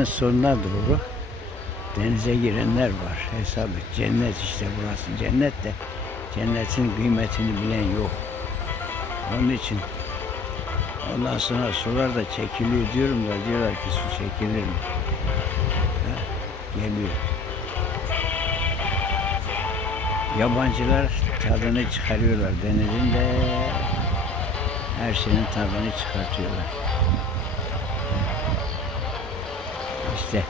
Senenin sonuna doğru denize girenler var. Hesap et. Cennet işte burası. Cennet de cennetin kıymetini bilen yok. Onun için ondan sonra sular da çekiliyor diyorum da diyorlar ki su çekilir mi? Ha, geliyor. Yabancılar tadını çıkarıyorlar. Denizin de her şeyin tadını çıkartıyorlar. İşte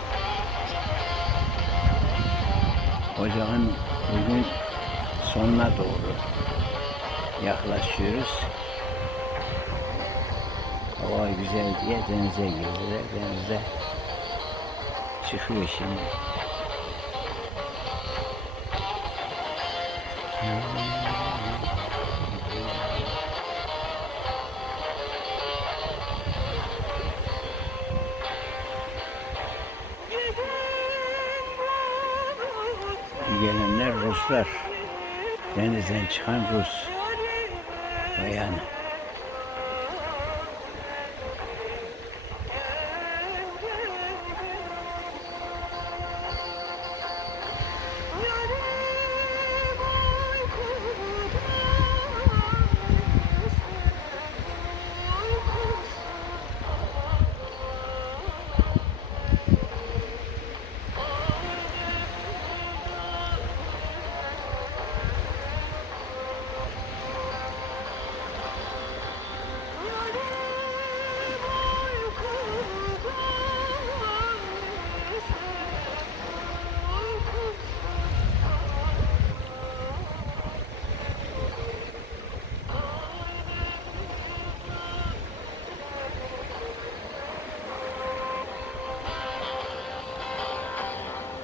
ocağın bugün sonuna doğru yaklaşıyoruz. Hava güzel diye denize girdiler. Denize çıkıyor şimdi. Gelenler Ruslar. Denizden çıkan Rus bayanı.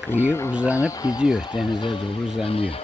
Kıyı uzanıp gidiyor. Denize doğru uzanıyor.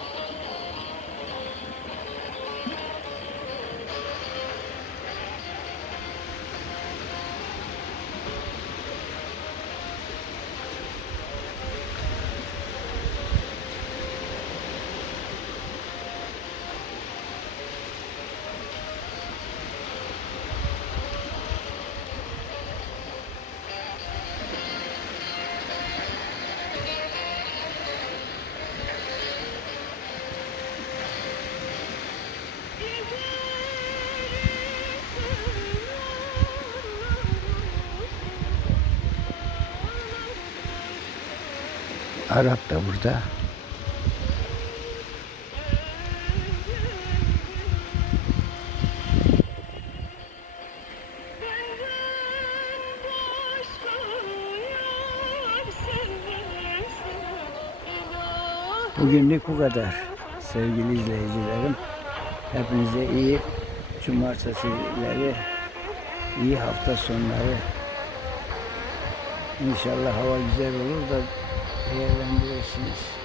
Arap da burada. Bugünlük bu kadar sevgili izleyicilerim. Hepinize iyi cumartesileri, iyi hafta sonları. İnşallah hava güzel olur da değerlendirirsiniz.